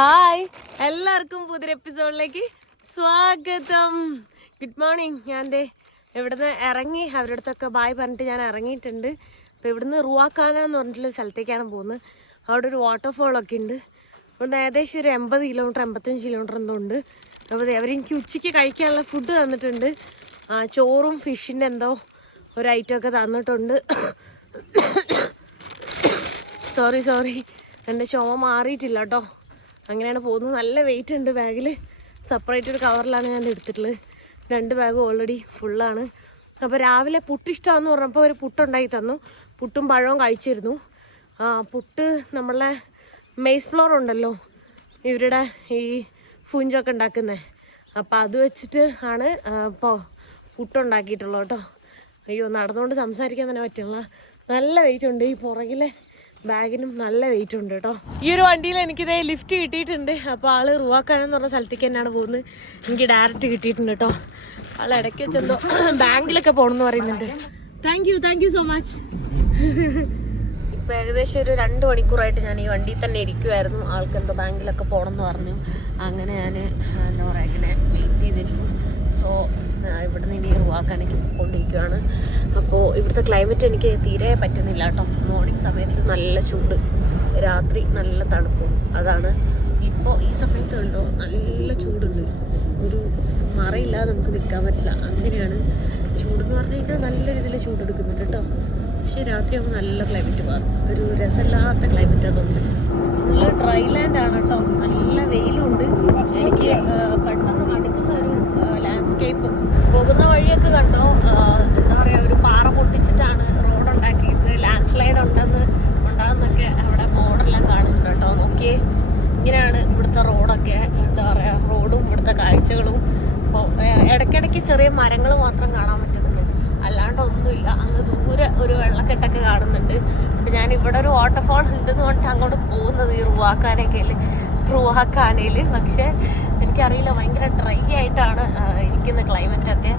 Hi, എല്ലാവർക്കും പുതിയ എപ്പിസോഡിലേക്ക് സ്വാഗതം. Good morning. ഞാൻ ഇവിടുന്ന് ഇറങ്ങി, അവരുടെ അടുത്തൊക്കെ ബായ് പറഞ്ഞിട്ട് ഞാൻ ഇറങ്ങിയിട്ടുണ്ട്. അപ്പോൾ ഇവിടുന്ന് റുവാക്കാന എന്ന് പറഞ്ഞിട്ടുള്ള സ്ഥലത്തേക്കാണ് പോകുന്നത്. അവിടെ ഒരു വാട്ടർഫോളൊക്കെ ഉണ്ട്. ഇവിടുന്ന് ഏകദേശം ഒരു 80 കിലോമീറ്റർ 85 കിലോമീറ്റർ എന്തോ ഉണ്ട്. അപ്പോൾ അവരെനിക്ക് ഉച്ചയ്ക്ക് കഴിക്കാനുള്ള ഫുഡ് തന്നിട്ടുണ്ട്. ചോറും ഫിഷിൻ്റെ എന്തോ ഒരു ഐറ്റമൊക്കെ തന്നിട്ടുണ്ട്. സോറി എൻ്റെ ചുമ മാറിയിട്ടില്ല കേട്ടോ. അങ്ങനെയാണ് പോകുന്നത്. നല്ല വെയിറ്റ് ഉണ്ട് ബാഗിൽ. സെപ്പറേറ്റ് ഒരു കവറിലാണ് ഞാൻ എടുത്തിട്ടുള്ളത്. 2 ബാഗ് ഓൾറെഡി ഫുള്ളാണ്. അപ്പോൾ രാവിലെ പുട്ട് ഇഷ്ടമാണെന്ന് പറഞ്ഞപ്പോൾ ഒരു പുട്ടുണ്ടാക്കി തന്നു. പുട്ടും പഴവും കഴിച്ചിരുന്നു. പുട്ട് നമ്മളെ മെയ്സ് ഫ്ലോർ ഉണ്ടല്ലോ, ഇവരുടെ ഈ ഫുഞ്ചൊക്കെ ഉണ്ടാക്കുന്നത്. അപ്പോൾ അത് വെച്ചിട്ട് ആണ് ഇപ്പോൾ പുട്ടുണ്ടാക്കിയിട്ടുള്ളത് കേട്ടോ. അയ്യോ, നടന്നുകൊണ്ട് സംസാരിക്കാൻ തന്നെ പറ്റില്ല. നല്ല വെയിറ്റ് ഉണ്ട്. ഈ പുറകിലെ ബാഗിനും നല്ല വെയിറ്റ് ഉണ്ട് കേട്ടോ. ഈ ഒരു വണ്ടിയിൽ എനിക്കിതേ ലിഫ്റ്റ് കിട്ടിയിട്ടുണ്ട്. അപ്പോൾ ആള് റുവാക്കാന എന്ന് പറഞ്ഞ സ്ഥലത്തേക്ക് തന്നെയാണ് പോകുന്നത്. എനിക്ക് ഡയറക്റ്റ് കിട്ടിയിട്ടുണ്ട് കേട്ടോ. ആൾ ഇടയ്ക്ക് വെച്ചെന്തോ ബാങ്കിലൊക്കെ പോകണമെന്ന് പറയുന്നുണ്ട്. Thank you so much. ഇപ്പം ഏകദേശം ഒരു 2 മണിക്കൂറായിട്ട് ഞാൻ ഈ വണ്ടിയിൽ തന്നെ ഇരിക്കുമായിരുന്നു. ആൾക്ക് എന്തോ ബാങ്കിലൊക്കെ പോകണമെന്ന് പറഞ്ഞു. അങ്ങനെ ഞാൻ എന്താ പറയുക, ഇങ്ങനെ വെയിറ്റ് ചെയ്തിരുന്നു. സോ ഇവിടുന്ന് ഇനി റുവാക്കാനേക്ക് കൊണ്ടിരിക്കുകയാണ്. അപ്പോൾ ഇവിടുത്തെ ക്ലൈമറ്റ് എനിക്ക് തീരെ പറ്റുന്നില്ല കേട്ടോ. മോർണിംഗ് സമയത്ത് നല്ല ചൂട്, രാത്രി നല്ല തണുപ്പും. അതാണ് ഇപ്പോൾ ഈ സമയത്ത് കണ്ടോ, നല്ല ചൂടുണ്ട്. ഒരു മറയില്ലാതെ നമുക്ക് നിൽക്കാൻ പറ്റില്ല. അങ്ങനെയാണ് ചൂടെന്ന് പറഞ്ഞു കഴിഞ്ഞാൽ നല്ല രീതിയിൽ ചൂടെടുക്കുന്നുണ്ട് കേട്ടോ. പക്ഷേ രാത്രിയാകുമ്പോൾ നല്ല ക്ലൈമറ്റ് മാറും. ഒരു രസമില്ലാത്ത ക്ലൈമറ്റ് അതുകൊണ്ട്. ഫുള്ള് ഡ്രൈ ലാൻഡാണ് കേട്ടോ. നല്ല വെയിലുണ്ട്. എനിക്ക് പെട്ടെന്ന് മടുക്കുന്ന ഒരു ലാൻഡ്സ്കേപ്പ്. പോകുന്ന വഴിയൊക്കെ കണ്ടോ, എന്താ പറയുക, ഒരു പാറ പൊട്ടിച്ചിട്ടാണ് റോഡ് ഉണ്ടാക്കിയത്. ലാൻഡ് സ്ലൈഡ് ഉണ്ടാകുന്നൊക്കെ അവിടെ ബോർഡെല്ലാം കാണുന്നുണ്ട് കേട്ടോ. നോക്കിയേ, ഇങ്ങനെയാണ് ഇവിടുത്തെ റോഡൊക്കെ. എന്താ പറയുക, റോഡും ഇവിടുത്തെ കാഴ്ചകളും. അപ്പോൾ ഇടയ്ക്കിടയ്ക്ക് ചെറിയ മരങ്ങൾ മാത്രം കാണാൻ പറ്റുന്നുണ്ട്, അല്ലാണ്ട് ഒന്നുമില്ല. അങ്ങ് ദൂരെ ഒരു വെള്ളക്കെട്ടൊക്കെ കാണുന്നുണ്ട്. അപ്പം ഞാൻ ഇവിടെ ഒരു വാട്ടർഫോൾ ഉണ്ടെന്ന് പറഞ്ഞിട്ട് അങ്ങോട്ട് പോകുന്നത് ഈ റുവാക്കാനയിൽ. പക്ഷേ എനിക്കറിയില്ല, ഭയങ്കര ഡ്രൈ ആയിട്ടാണ് ഇരിക്കുന്ന ക്ലൈമറ്റൊക്കെ.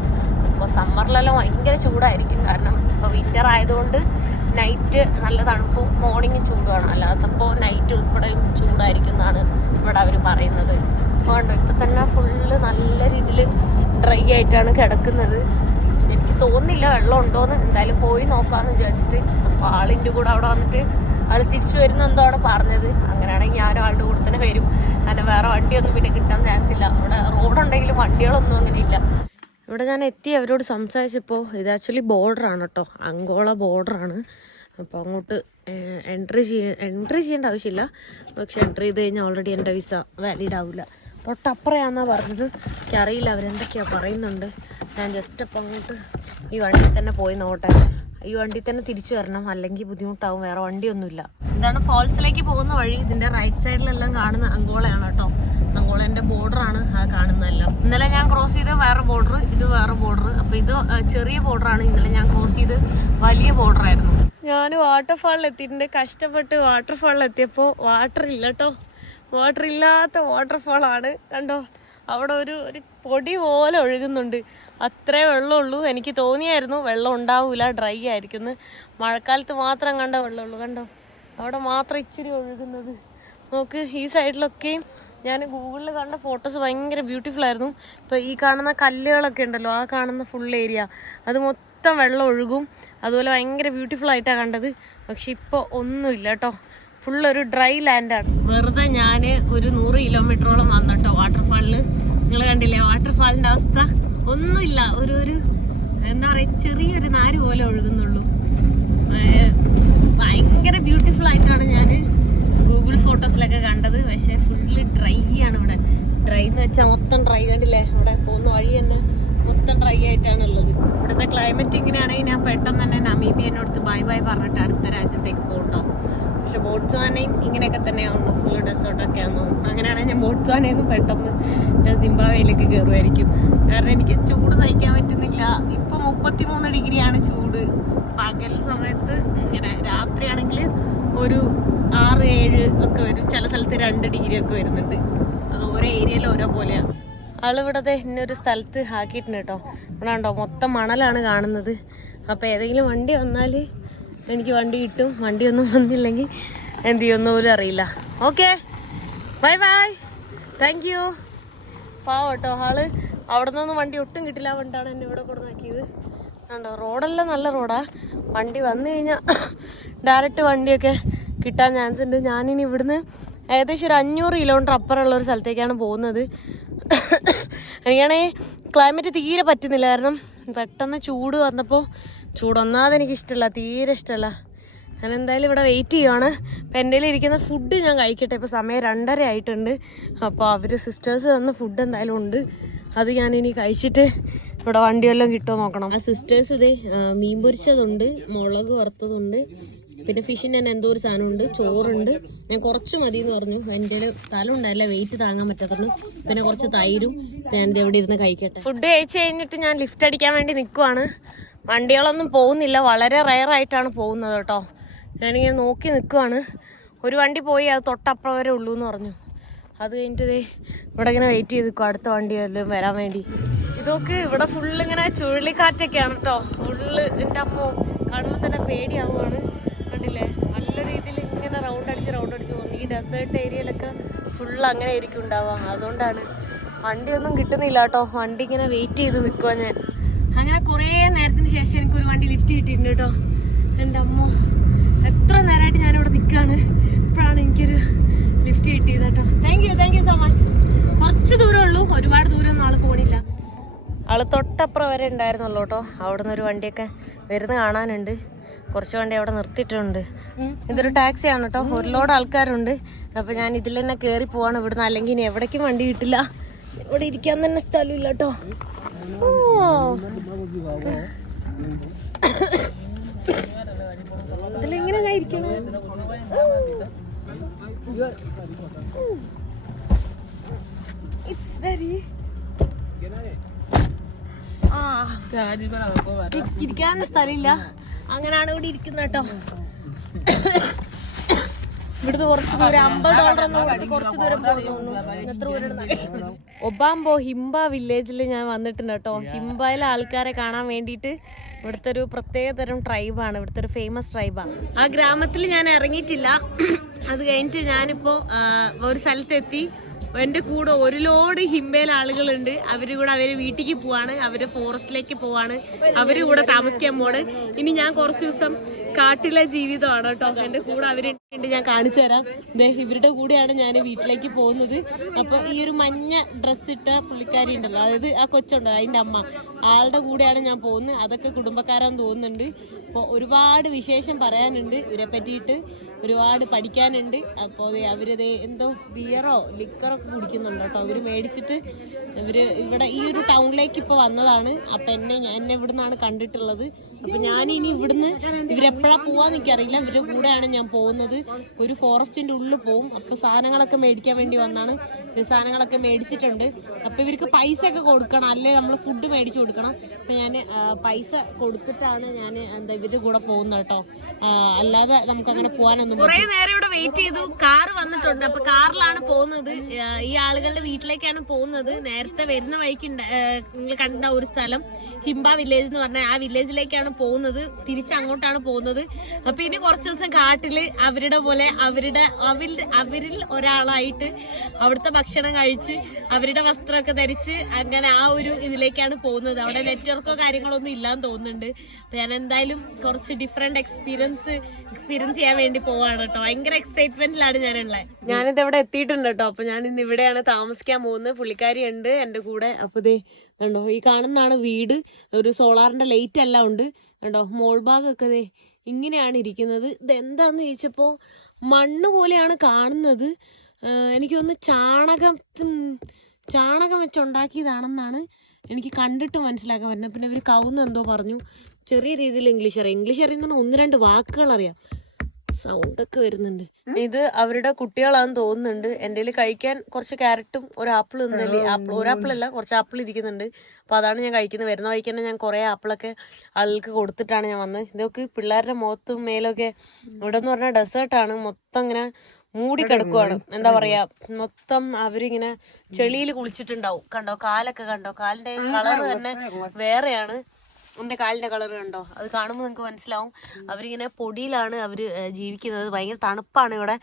ഇപ്പോൾ സമ്മറിലെല്ലാം ഭയങ്കര ചൂടായിരിക്കും. കാരണം ഇപ്പോൾ വിൻ്റർ ആയതുകൊണ്ട് നൈറ്റ് നല്ല തണുപ്പും മോർണിംഗും ചൂടുമാണ്. അല്ലാത്തപ്പോൾ നൈറ്റ് ഉൾപ്പെടെയും ചൂടായിരിക്കും ഇവിടെ അവർ പറയുന്നത്. അതുകൊണ്ട് ഇപ്പം തന്നെ ഫുള്ള് നല്ല രീതിയിൽ ഡ്രൈ ആയിട്ടാണ് കിടക്കുന്നത്. എനിക്ക് തോന്നുന്നില്ല വെള്ളം ഉണ്ടോയെന്ന്. എന്തായാലും പോയി നോക്കാമെന്ന് വിചാരിച്ചിട്ട്. അപ്പോൾ ആളിൻ്റെ കൂടെ അവിടെ വന്നിട്ട് ആൾ തിരിച്ചു വരുന്ന എന്താണ് പറഞ്ഞത്. അങ്ങനെയാണെങ്കിൽ ഞാനും ആളുടെ കൂടെ തന്നെ വരും. അങ്ങനെ വേറെ വണ്ടിയൊന്നും പിന്നെ കിട്ടാൻ ചാൻസ് ഇല്ല. അവിടെ റോഡുണ്ടെങ്കിലും വണ്ടികളൊന്നും അങ്ങനെ ഇല്ല. ഇവിടെ ഞാൻ എത്തി അവരോട് സംസാരിച്ചപ്പോൾ ഇത് ആക്ച്വലി ബോർഡറാണ് കേട്ടോ, അങ്കോള ബോർഡറാണ്. അപ്പോൾ അങ്ങോട്ട് എൻട്രി ചെയ്യേണ്ട ആവശ്യമില്ല. പക്ഷെ എൻട്രി ചെയ്ത് കഴിഞ്ഞാൽ ഓൾറെഡി എൻ്റെ വിസ വാലിഡ് ആവില്ല. തൊട്ടപ്പുറയാണെന്നാണ് പറഞ്ഞത്. എനിക്കറിയില്ല അവരെന്തൊക്കെയാണ് പറയുന്നുണ്ട്. ഞാൻ ജസ്റ്റ് അപ്പോൾ അങ്ങോട്ട് ഈ വണ്ടിയിൽ തന്നെ പോയി നോട്ടെ. ഈ വണ്ടിയിൽ തന്നെ തിരിച്ചു വരണം, അല്ലെങ്കിൽ ബുദ്ധിമുട്ടാവും. വേറെ വണ്ടിയൊന്നുമില്ല. ഇതാണ് ഫോൾസിലേക്ക് പോകുന്ന വഴി. ഇതിൻ്റെ റൈറ്റ് സൈഡിലെല്ലാം കാണുന്ന അങ്കോളയാണ് കേട്ടോ. അങ്കോളേൻ്റെ ബോർഡറാണ് ആ കാണുന്നതെല്ലാം. ഇന്നലെ ഞാൻ ക്രോസ് ചെയ്ത് വേറെ ബോർഡർ, ഇത് വേറെ ബോർഡർ. അപ്പോൾ ഇത് ചെറിയ ബോർഡറാണ്. ഇന്നലെ ഞാൻ ക്രോസ് ചെയ്ത് വലിയ ബോർഡറായിരുന്നു. ഞാൻ വാട്ടർഫാളിൽ എത്തിയിട്ടുണ്ട്. കഷ്ടപ്പെട്ട് വാട്ടർഫാളിൽ എത്തിയപ്പോൾ വാട്ടർ ഇല്ല കേട്ടോ. വാട്ടർ ഇല്ലാത്ത വാട്ടർഫാളാണ്. കണ്ടോ, അവിടെ ഒരു പൊടി പോലെ ഒഴുകുന്നുണ്ട്. അത്രേ വെള്ളമുള്ളൂ. എനിക്ക് തോന്നിയായിരുന്നു വെള്ളം ഉണ്ടാവില്ല, ഡ്രൈ ആയിരിക്കുന്നു. മഴക്കാലത്ത് മാത്രം കണ്ട വെള്ളമുള്ളൂ. കണ്ടോ, അവിടെ മാത്രം ഇച്ചിരി ഒഴുകുന്നത്. നോക്ക്, ഈ സൈഡിലൊക്കെയും ഞാൻ ഗൂഗിളിൽ കണ്ട ഫോട്ടോസ് ഭയങ്കര ബ്യൂട്ടിഫുൾ ആയിരുന്നു. ഇപ്പോൾ ഈ കാണുന്ന കല്ലുകളൊക്കെ ഉണ്ടല്ലോ, ആ കാണുന്ന ഫുൾ ഏരിയ അത് മൊത്തം വെള്ളം ഒഴുകും. അതുപോലെ ഭയങ്കര ബ്യൂട്ടിഫുൾ ആയിട്ടാണ് കണ്ടത്. പക്ഷെ ഇപ്പോൾ ഒന്നുമില്ല കേട്ടോ. ഫുള്ളൊരു ഡ്രൈ ലാൻഡാണ്. വെറുതെ ഞാൻ ഒരു 100 കിലോമീറ്ററോളം വന്നിട്ടോ വാട്ടർഫാളിൽ. നിങ്ങൾ കണ്ടില്ലേ വാട്ടർഫാളിൻ്റെ അവസ്ഥ? ഒന്നുമില്ല. ഒരു എന്താ പറയുക, ചെറിയൊരു നാര് പോലെ ഒഴുകുന്നുള്ളൂ. ഭയങ്കര ബ്യൂട്ടിഫുൾ ആയിട്ടാണ് ഞാൻ ഗൂഗിൾ ഫോട്ടോസിലൊക്കെ കണ്ടത്. പക്ഷേ ഫുള്ള് ഡ്രൈ ആണ് ഇവിടെ. ഡ്രൈ എന്ന് വെച്ചാൽ മൊത്തം ഡ്രൈ. കണ്ടില്ലേ, അവിടെ പോകുന്ന വഴി തന്നെ മൊത്തം ഡ്രൈ ആയിട്ടാണ് ഉള്ളത്. ഇവിടുത്തെ ക്ലൈമറ്റ് ഇങ്ങനെയാണെങ്കിൽ ഞാൻ പെട്ടെന്ന് തന്നെ നമീബിയനോട് ബൈ പറഞ്ഞിട്ട് അടുത്ത രാജ്യത്തേക്ക് പോകട്ടോ. പക്ഷെ ബോട്സ്വാനയും ഇങ്ങനെയൊക്കെ തന്നെയാണല്ലോ, ഫുള്ള് ഡെസേർട്ടൊക്കെ ആണെന്ന് തോന്നുന്നു. അങ്ങനെയാണെങ്കിൽ ഞാൻ ബോട്സ്വാനയിൽ നിന്ന് പെട്ടെന്ന് ഞാൻ സിംബാബ്വേയിലേക്ക് കയറുമായിരിക്കും. കാരണം എനിക്ക് ചൂട് സഹിക്കാൻ പറ്റുന്നില്ല. ഇപ്പം 33 ഡിഗ്രിയാണ് ചൂട് പകൽ സമയത്ത്. ഇങ്ങനെ രാത്രിയാണെങ്കിൽ ഒരു 6-7 ഒക്കെ വരും. ചില സ്ഥലത്ത് 2 ഡിഗ്രി ഒക്കെ വരുന്നുണ്ട്. അത് ഓരോ ഏരിയയിൽ ഓരോ പോലെയാണ്. ആളിവിടത്തെ ഇന്നൊരു സ്ഥലത്ത് ആക്കിയിട്ടുണ്ട് കേട്ടോ. ഇവിടെ ഉണ്ടോ, മൊത്തം മണലാണ് കാണുന്നത്. അപ്പോൾ ഏതെങ്കിലും വണ്ടി വന്നാൽ എനിക്ക് വണ്ടി കിട്ടും. വണ്ടിയൊന്നും വന്നില്ലെങ്കിൽ എന്ത് ചെയ്യുമെന്ന് പോലും അറിയില്ല. Okay, bye bye, thank you. പാവട്ടോ ആള്. അവിടെ നിന്നൊന്നും വണ്ടി ഒട്ടും കിട്ടില്ല, കൊണ്ടാണ് എന്നെ ഇവിടെ കൊണ്ട് നോക്കിയത്. കണ്ടോ, റോഡെല്ലാം നല്ല റോഡാ. വണ്ടി വന്നു കഴിഞ്ഞാൽ ഡയറക്റ്റ് വണ്ടിയൊക്കെ കിട്ടാൻ ചാൻസ് ഉണ്ട്. ഞാനിനി ഇവിടുന്ന് ഏകദേശം ഒരു 500 കിലോമീറ്റർ അപ്പുറമുള്ള ഒരു സ്ഥലത്തേക്കാണ് പോകുന്നത്. എനിക്കാണെങ്കിൽ ക്ലൈമറ്റ് തീരെ പറ്റുന്നില്ല, കാരണം പെട്ടെന്ന് ചൂട് വന്നപ്പോൾ ചൂടൊന്നാതെ എനിക്കിഷ്ടമല്ല, തീരെ ഇഷ്ടമല്ല. ഞാൻ എന്തായാലും ഇവിടെ വെയിറ്റ് ചെയ്യുവാണ്. അപ്പം എൻ്റെ കയ്യിൽ ഇരിക്കുന്ന ഫുഡ് ഞാൻ കഴിക്കട്ടെ. ഇപ്പോൾ സമയം 2:30 ആയിട്ടുണ്ട്. അപ്പോൾ അവർ സിസ്റ്റേഴ്സ് തന്ന ഫുഡ് എന്തായാലും ഉണ്ട്, അത് ഞാനിനി കഴിച്ചിട്ട് ഇവിടെ വണ്ടി വല്ലതും കിട്ടുമോ നോക്കണം. ആ സിസ്റ്റേഴ്സ് ഇത് മീൻ പൊരിച്ചതുണ്ട്, മുളക് വറുത്തതുണ്ട്, പിന്നെ ഫിഷിൻ്റെ തന്നെ എന്തോ ഒരു സാധനമുണ്ട്, ചോറുണ്ട്. ഞാൻ കുറച്ച് മതി എന്ന് പറഞ്ഞു, എൻ്റെ സ്ഥലം ഉണ്ടായില്ല, വെയിറ്റ് താങ്ങാൻ പറ്റാത്തത്. പിന്നെ കുറച്ച് തൈരും. ഞാൻ എവിടെ ഇരുന്ന് കഴിക്കട്ടെ. ഫുഡ് കഴിച്ച് കഴിഞ്ഞിട്ട് ഞാൻ ലിഫ്റ്റ് അടിക്കാൻ വേണ്ടി നിൽക്കുവാണ്. വണ്ടികളൊന്നും പോകുന്നില്ല, വളരെ റെയറായിട്ടാണ് പോകുന്നത് കേട്ടോ. ഞാനിങ്ങനെ നോക്കി നിൽക്കുവാണ്. ഒരു വണ്ടി പോയി, അത് തൊട്ടപ്പുറം വരെ ഉള്ളൂ എന്ന് പറഞ്ഞു. അത് കഴിഞ്ഞിട്ട് ഇവിടെ ഇങ്ങനെ വെയിറ്റ് ചെയ്ത് നിൽക്കും അടുത്ത വണ്ടി വല്ലതും വരാൻ വേണ്ടി. ഇതൊക്കെ ഇവിടെ ഫുള്ള് ഇങ്ങനെ ചുഴലിക്കാറ്റൊക്കെയാണ് കേട്ടോ. ഫുള്ള് എൻ്റെ അമ്മ കാണുമ്പോൾ തന്നെ പേടിയാവുകയാണ്. കണ്ടില്ലേ, നല്ല രീതിയിൽ ഇങ്ങനെ റൗണ്ട് അടിച്ച് പോകുന്നു. ഈ ഡെസേർട്ട് ഏരിയയിലൊക്കെ ഫുള്ള് അങ്ങനെ ആയിരിക്കും ഉണ്ടാവുക. അതുകൊണ്ടാണ് വണ്ടിയൊന്നും കിട്ടുന്നില്ല കേട്ടോ. വണ്ടി ഇങ്ങനെ വെയിറ്റ് ചെയ്ത് നിൽക്കുക ഞാൻ. അങ്ങനെ കുറേ നേരത്തിന് ശേഷം എനിക്കൊരു വണ്ടി ലിഫ്റ്റ് കിട്ടിയിട്ടുണ്ട് കേട്ടോ. എൻ്റെ അമ്മ എത്ര നേരമായിട്ട് ഞാനിവിടെ നിൽക്കുകയാണ്. ഇപ്പോഴാണ് എനിക്കൊരു ലിഫ്റ്റ് കിട്ടിയത് കേട്ടോ. Thank you so much. കുറച്ച് ദൂരമേ ഉള്ളൂ, ഒരുപാട് ദൂരമൊന്നും ആൾ പോണില്ല. ആൾ തൊട്ടപ്പുറം വരെ ഉണ്ടായിരുന്നുള്ളൂ കേട്ടോ. അവിടെ നിന്ന് ഒരു വണ്ടിയൊക്കെ വരുന്ന കാണാനുണ്ട്. കുറച്ച് വണ്ടി അവിടെ നിർത്തിയിട്ടുണ്ട്. ഇതൊരു ടാക്സിയാണ് കേട്ടോ. ഒരു ലോഡ് ആൾക്കാരുണ്ട്. അപ്പോൾ ഞാൻ ഇതിൽ തന്നെ കയറി പോവാണ് ഇവിടുന്ന്, അല്ലെങ്കിൽ ഇനി എവിടേക്കും വണ്ടി കിട്ടില്ല. ഇവിടെ ഇരിക്കാൻ തന്നെ സ്ഥലമില്ല കേട്ടോ. ഇതിലെങ്ങനെ ഞാൻ ഇരിക്കണം? It's very ഇരിക്കാൻ സ്ഥലമില്ല, അങ്ങനെയാണ് ഇവിടെ ഇരിക്കുന്നത് കേട്ടോ. ഇവിടുന്ന് കുറച്ച് ദൂരം $50 കുറച്ച് ദൂരം പോകുന്നു. എത്ര ദൂരം? ഒബാംബോ ഹിംബ വില്ലേജിൽ ഞാൻ വന്നിട്ടുണ്ട് കേട്ടോ. ഹിംബയിലെ ആൾക്കാരെ കാണാൻ വേണ്ടിയിട്ട്. ഇവിടുത്തെ ഒരു പ്രത്യേക തരം ട്രൈബാണ്, ഇവിടുത്തെ ഒരു ഫേമസ് ട്രൈബാണ്. ആ ഗ്രാമത്തിൽ ഞാൻ ഇറങ്ങിയിട്ടില്ല. അത് കഴിഞ്ഞിട്ട് ഞാനിപ്പോൾ ഒരു സ്ഥലത്തെത്തി. എൻ്റെ കൂടെ ഒരു ലോഡ് ഹിംബയിലെ ആളുകളുണ്ട്. അവര് കൂടെ അവര് വീട്ടിലേക്ക് പോവാണ്, അവര് ഫോറസ്റ്റിലേക്ക് പോവാണ്, അവര് കൂടെ താമസിക്കാൻ പോവാണ്. ഇനി ഞാൻ കുറച്ച് ദിവസം കാട്ടിലെ ജീവിതമാണ് കേട്ടോ. എൻ്റെ കൂടെ അവരുണ്ട്, ഞാൻ കാണിച്ചു തരാം. ഇവരുടെ കൂടെയാണ് ഞാൻ വീട്ടിലേക്ക് പോകുന്നത്. അപ്പൊ ഈ ഒരു മഞ്ഞ ഡ്രസ് ഇട്ട പുള്ളിക്കാരി ഉണ്ടല്ലോ, അതായത് ആ കൊച്ചുണ്ടല്ലോ, അതിന്റെ അമ്മ, ആളുടെ കൂടെയാണ് ഞാൻ പോകുന്നത്. അതൊക്കെ കുടുംബക്കാരാന്ന് തോന്നുന്നുണ്ട്. അപ്പോൾ ഒരുപാട് വിശേഷം പറയാനുണ്ട്, ഇവരെ പറ്റിയിട്ട് ഒരുപാട് പഠിക്കാനുണ്ട്. അപ്പോൾ അവരത് എന്തോ ബിയറോ ലിക്കറോ ഒക്കെ കുടിക്കുന്നുണ്ട് കേട്ടോ. അവര് മേടിച്ചിട്ട് ഇവര് ഇവിടെ ഈ ഒരു ടൗണിലേക്ക് ഇപ്പൊ വന്നതാണ്. അപ്പൊ എന്നെ ഇവിടെ നിന്നാണ് കണ്ടിട്ടുള്ളത്. അപ്പൊ ഞാനിനി ഇവിടുന്ന് ഇവരെപ്പോഴാ പോവാന്ന് എനിക്കറിയില്ല. ഇവരുടെ കൂടെയാണ് ഞാൻ പോകുന്നത്. ഒരു ഫോറസ്റ്റിന്റെ ഉള്ളിൽ പോവും. അപ്പൊ സാധനങ്ങളൊക്കെ മേടിക്കാൻ വേണ്ടി വന്നാണ്. സാധനങ്ങളൊക്കെ മേടിച്ചിട്ടുണ്ട്. അപ്പൊ ഇവർക്ക് പൈസ ഒക്കെ കൊടുക്കണം, അല്ലെ നമ്മൾ ഫുഡ് മേടിച്ചു കൊടുക്കണം. അപ്പൊ ഞാൻ പൈസ കൊടുത്തിട്ടാണ് ഞാൻ ഇവരുടെ കൂടെ പോകുന്നത് കേട്ടോ. അല്ലാതെ നമുക്ക് അങ്ങനെ പോകാനൊന്നും. കുറെ നേരം ഇവിടെ വെയിറ്റ് ചെയ്തു. കാറ് വന്നിട്ടുണ്ട്. അപ്പൊ കാറിലാണ് പോകുന്നത്. ഈ ആളുകളുടെ വീട്ടിലേക്കാണ് പോകുന്നത്. നേരത്തെ വരുന്ന വഴിക്ക് നിങ്ങൾ കണ്ട ഒരു സ്ഥലം ഹിംബ വില്ലേജ് എന്ന് പറഞ്ഞാൽ ആ വില്ലേജിലേക്കാണ് പോകുന്നത്. തിരിച്ചങ്ങോട്ടാണ് പോകുന്നത്. അപ്പൊ ഇനി കുറച്ച് ദിവസം കാട്ടില് അവരുടെ പോലെ അവരിൽ ഒരാളായിട്ട് അവിടുത്തെ ഭക്ഷണം കഴിച്ച് അവരുടെ വസ്ത്രമൊക്കെ ധരിച്ച് അങ്ങനെ ആ ഒരു ഇതിലേക്കാണ് പോകുന്നത്. അവിടെ നെറ്റ്വർക്കോ കാര്യങ്ങളോ ഒന്നും ഇല്ലാന്ന് തോന്നുന്നുണ്ട്. അപ്പൊ ഞാൻ എന്തായാലും കുറച്ച് ഡിഫറെന്റ് എക്സ്പീരിയൻസ് ചെയ്യാൻ വേണ്ടി പോവാണ് കേട്ടോ. ഭയങ്കര എക്സൈറ്റ്മെന്റിലാണ് ഞാനുള്ളത്. ഞാനിത് ഇവിടെ എത്തിയിട്ടുണ്ട് കേട്ടോ. അപ്പൊ ഞാൻ ഇന്ന് ഇവിടെയാണ് താമസിക്കാൻ പോകുന്നത്. പുള്ളിക്കാരി ഉണ്ട് എന്റെ കൂടെ. അപ്പൊ ഇതേ കണ്ടോ, ഈ കാണുന്നതാണ് വീട്. ഒരു സോളാറിന്റെ ലൈറ്റ് എല്ലാം ഉണ്ട് കണ്ടോ. മോൾ ഭാഗമൊക്കെ ദേ ഇങ്ങനെയാണ് ഇരിക്കുന്നത്. ഇതെന്താന്ന് ചോദിച്ചപ്പോ മണ്ണ് പോലെയാണ് കാണുന്നത്. എനിക്ക് തോന്നുന്നു ചാണകം വെച്ചുണ്ടാക്കിയതാണെന്നാണ് എനിക്ക് കണ്ടിട്ട് മനസ്സിലാക്കാൻ പറ്റുന്നത്. പിന്നെ ഇവർ കവുന്ന് എന്തോ പറഞ്ഞു. ചെറിയ രീതിയിൽ ഇംഗ്ലീഷ് അറിയുന്ന 1-2 വാക്കുകൾ അറിയാം. സൗണ്ടൊക്കെ വരുന്നുണ്ട്. ഇത് അവരുടെ കുട്ടികളാന്ന് തോന്നുന്നുണ്ട്. എൻ്റെ കയ്യിൽ കഴിക്കാൻ കുറച്ച് ക്യാരറ്റും ഒരു ആപ്പിൾ ഒരാപ്പിളല്ല, കുറച്ച് ആപ്പിൾ ഇരിക്കുന്നുണ്ട്. അപ്പോൾ അതാണ് ഞാൻ കഴിക്കുന്നത്. വരുന്ന വഴിക്ക് തന്നെ ഞാൻ കുറേ ആപ്പിളൊക്കെ ആളുകൾക്ക് കൊടുത്തിട്ടാണ് ഞാൻ വന്നത്. ഇതൊക്കെ പിള്ളേരുടെ മുഖത്തും മേലൊക്കെ. ഇവിടെ എന്ന് പറഞ്ഞാൽ ഡെസേർട്ടാണ്, മൊത്തം ഇങ്ങനെ മൂടി കിടക്കുവാണ്. എന്താ പറയാ, മൊത്തം അവരിങ്ങനെ ചെളിയിൽ കുളിച്ചിട്ടുണ്ടാവും. കണ്ടോ, കാലൊക്കെ കണ്ടോ, കാലിന്റെ കളർ തന്നെ വേറെയാണ്. എൻ്റെ കാലിന്റെ കളർ കണ്ടോ, അത് കാണുമ്പോൾ നിങ്ങൾക്ക് മനസ്സിലാവും. അവരിങ്ങനെ പൊടിയിലാണ് അവര് ജീവിക്കുന്നത്. ഭയങ്കര തണുപ്പാണ് ഇവിടെ.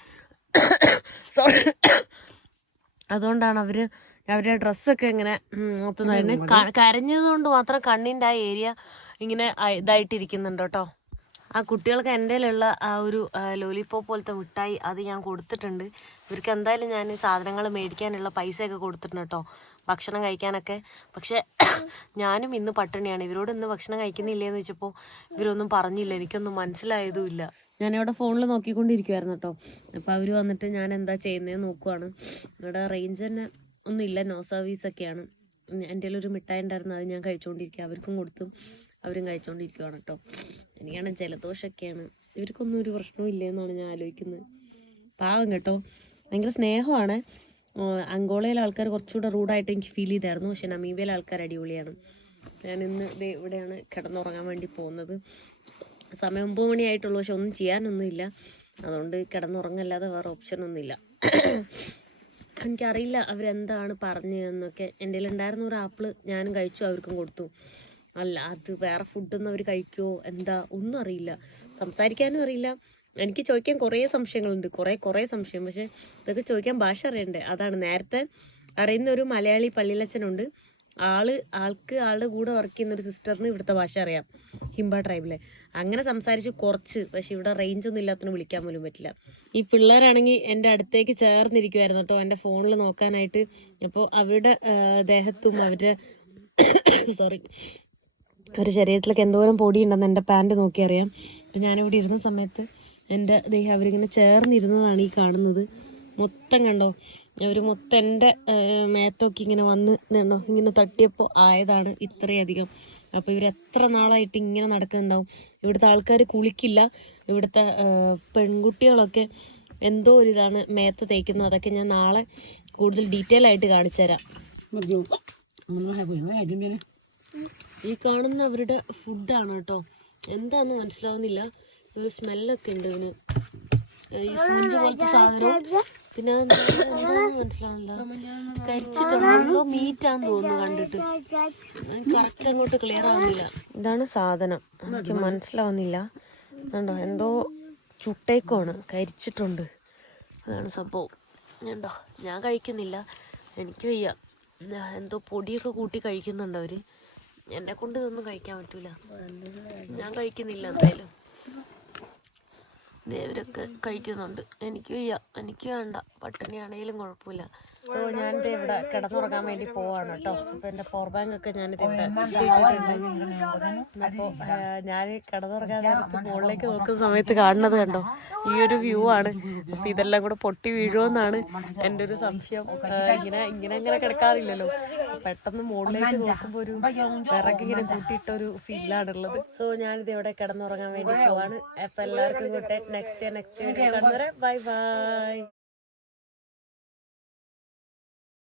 അതുകൊണ്ടാണ് അവരുടെ ഡ്രസ്സൊക്കെ ഇങ്ങനെ മൊത്തം കരഞ്ഞത് കൊണ്ട് മാത്രം കണ്ണിൻ്റെ ആ ഏരിയ ഇങ്ങനെ ഇതായിട്ടിരിക്കുന്നുണ്ട് കേട്ടോ. ആ കുട്ടികൾക്ക് എൻ്റെ കയ്യിലുള്ള ആ ഒരു ലോലിപോപ്പ് പോലത്തെ മിഠായി അത് ഞാൻ കൊടുത്തിട്ടുണ്ട്. ഇവർക്ക് എന്തായാലും ഞാൻ സാധനങ്ങൾ മേടിക്കാനുള്ള പൈസയൊക്കെ കൊടുത്തിട്ടുണ്ട് കേട്ടോ, ഭക്ഷണം കഴിക്കാനൊക്കെ. പക്ഷെ ഞാനും ഇന്ന് പട്ടിണിയാണ്. ഇവരോട് ഇന്ന് ഭക്ഷണം കഴിക്കുന്നില്ലേന്ന് വെച്ചപ്പോൾ ഇവരൊന്നും പറഞ്ഞില്ല, എനിക്കൊന്നും മനസ്സിലായതുമില്ല. ഞാനിവിടെ ഫോണിൽ നോക്കിക്കൊണ്ടിരിക്കുമായിരുന്നു കേട്ടോ. അപ്പോൾ അവർ വന്നിട്ട് ഞാൻ എന്താ ചെയ്യുന്നതെന്ന് നോക്കുവാണ്. ഇവിടെ റേഞ്ച് തന്നെ ഒന്നുമില്ല, നോ സർവീസൊക്കെയാണ്. എൻ്റെ കയ്യിലൊരു മിഠായി ഉണ്ടായിരുന്നു, അത് ഞാൻ കഴിച്ചുകൊണ്ടിരിക്കുക. അവർക്കും കൊടുത്തു, അവരും കഴിച്ചുകൊണ്ടിരിക്കുവാണ് കേട്ടോ. എനിക്കാണ് ജലദോഷമൊക്കെയാണ്. ഇവർക്കൊന്നും ഒരു പ്രശ്നവും ഇല്ലെന്നാണ് ഞാൻ ആലോചിക്കുന്നത്. പാവം കേട്ടോ, ഭയങ്കര സ്നേഹമാണ്. അങ്കോളയിലെ ആൾക്കാർ കുറച്ചുകൂടെ റൂഡായിട്ട് എനിക്ക് ഫീൽ ചെയ്തായിരുന്നു. പക്ഷെ നമീബിയയിലെ ആൾക്കാർ അടിപൊളിയാണ്. ഞാനിന്ന് ഇവിടെയാണ് കിടന്നുറങ്ങാൻ വേണ്ടി പോകുന്നത്. സമയം 9 മണിയായിട്ടുള്ളൂ, പക്ഷെ ഒന്നും ചെയ്യാനൊന്നുമില്ല. അതുകൊണ്ട് കിടന്നുറങ്ങല്ലാതെ വേറെ ഓപ്ഷനൊന്നുമില്ല. എനിക്കറിയില്ല അവരെന്താണ് പറഞ്ഞതെന്നൊക്കെ. എൻ്റെ കയ്യിലുണ്ടായിരുന്ന ഒരു ആപ്പിള് ഞാനും കഴിച്ചു, അവർക്കും കൊടുത്തു. അല്ല അത് വേറെ ഫുഡൊന്നും അവർ കഴിക്കുമോ എന്താ ഒന്നും അറിയില്ല, സംസാരിക്കാനും അറിയില്ല. എനിക്ക് ചോദിക്കാൻ കുറേ സംശയങ്ങളുണ്ട്, കുറേ സംശയം. പക്ഷെ ഇതൊക്കെ ചോദിക്കാൻ ഭാഷ അറിയണ്ടേ, അതാണ്. നേരത്തെ അറിയുന്ന ഒരു മലയാളി പള്ളിയിലച്ഛനുണ്ട്, ആൾക്ക് ആളുടെ കൂടെ വർക്ക് ചെയ്യുന്നൊരു സിസ്റ്ററിന് ഇവിടുത്തെ ഭാഷ അറിയാം, ഹിംബ ട്രൈബിലെ. അങ്ങനെ സംസാരിച്ച് കുറച്ച്. പക്ഷെ ഇവിടെ റേഞ്ചൊന്നും ഇല്ലാത്തതിന് വിളിക്കാൻ പോലും പറ്റില്ല. ഈ പിള്ളേരാണെങ്കിൽ എൻ്റെ അടുത്തേക്ക് ചേർന്നിരിക്കുമായിരുന്നു കേട്ടോ, എൻ്റെ ഫോണിൽ നോക്കാനായിട്ട്. അപ്പോൾ അവരുടെ ദേഹത്തും അവരുടെ അവരുടെ ശരീരത്തിലൊക്കെ എന്തോരം പൊടിയുണ്ടെന്ന് എൻ്റെ പാൻറ് നോക്കി അറിയാം. അപ്പം ഞാനിവിടെ ഇരുന്ന സമയത്ത് എൻ്റെ ദേഹം അവരിങ്ങനെ ചേർന്നിരുന്നതാണ് ഈ കാണുന്നത്. മൊത്തം കണ്ടോ, അവർ മൊത്തം എൻ്റെ മേത്തൊക്കെ ഇങ്ങനെ വന്ന് നിന്നോ ഇങ്ങനെ തട്ടിയപ്പോൾ ആയതാണ് ഇത്രയധികം. അപ്പോൾ ഇവരെത്ര നാളായിട്ട് ഇങ്ങനെ നടക്കുന്നുണ്ടാവും. ഇവിടുത്തെ ആൾക്കാർ കുളിക്കില്ല. ഇവിടുത്തെ പെൺകുട്ടികളൊക്കെ എന്തോ ഒരു ഇതാണ് മേത്ത് തേക്കുന്നത്. അതൊക്കെ ഞാൻ നാളെ കൂടുതൽ ഡീറ്റെയിൽ ആയിട്ട് കാണിച്ചു തരാം. ഈ കാണുന്ന അവരുടെ ഫുഡാണ് കേട്ടോ, എന്താന്ന് മനസ്സിലാവുന്നില്ല. ഒരു സ്മെല്ലൊക്കെ ഉണ്ട് ഇതിന്, ഈ സ്പഞ്ച് പോലത്തെ സാധനം. പിന്നെ മനസ്സിലാവില്ല, കരിച്ചിട്ടുണ്ടോ മീറ്റാന്ന് തോന്നുന്നു കണ്ടിട്ട്. കറക്റ്റ് അങ്ങോട്ട് ക്ലിയർ ആവുന്നില്ല. ഇതാണ് സാധനം, എനിക്ക് മനസ്സിലാവുന്നില്ല. കണ്ടോ, എന്തോ ചുട്ടേക്കുമാണ്, കരിച്ചിട്ടുണ്ട്. അതാണ് സംഭവം. കണ്ടോ, ഞാൻ കഴിക്കുന്നില്ല, എനിക്ക് വയ്യ. എന്തോ പൊടിയൊക്കെ കൂട്ടി കഴിക്കുന്നുണ്ട് അവർ. എന്നെ കൊണ്ട് ഇതൊന്നും കഴിക്കാൻ പറ്റൂല, ഞാൻ കഴിക്കുന്നില്ല എന്തായാലും. ഇവരൊക്കെ കഴിക്കുന്നുണ്ട്, എനിക്ക് വയ്യ, എനിക്ക് വേണ്ട, പട്ടിണിയാണെങ്കിലും കുഴപ്പമില്ല. സോ ഞാനിത് ഇവിടെ കിടന്നുറങ്ങാൻ വേണ്ടി പോവാണ് കേട്ടോ. അപ്പോൾ എൻ്റെ പവർ ബാങ്ക് ഒക്കെ ഞാനിത് ഇവിടെ ഇട്ടിട്ടുണ്ട്. അപ്പോൾ ഞാൻ കിടന്നുറങ്ങാൻ നേരത്ത് മുകളിലേക്ക് നോക്കുന്ന സമയത്ത് കാണുന്നത് കണ്ടോ, ഈ ഒരു വ്യൂ ആണ്. അപ്പോൾ ഇതെല്ലാം കൂടെ പൊട്ടി വീഴുമെന്നാണ് എൻ്റെ ഒരു സംശയം. ഇങ്ങനെ കിടക്കാറില്ലല്ലോ, പെട്ടെന്ന് മുകളിലേക്ക് നോക്കുമ്പോൾ ഒരു വിറകിങ്ങനെ കൂട്ടിയിട്ടൊരു ഫീലാണുള്ളത്. സോ ഞാനിത് ഇവിടെ കിടന്നുറങ്ങാൻ വേണ്ടി പോവാണ്. അപ്പോൾ എല്ലാവർക്കും കൂട്ടെ നെക്സ്റ്റ് വീഡിയോ കാണുന്നവരെ ബൈ ബൈ.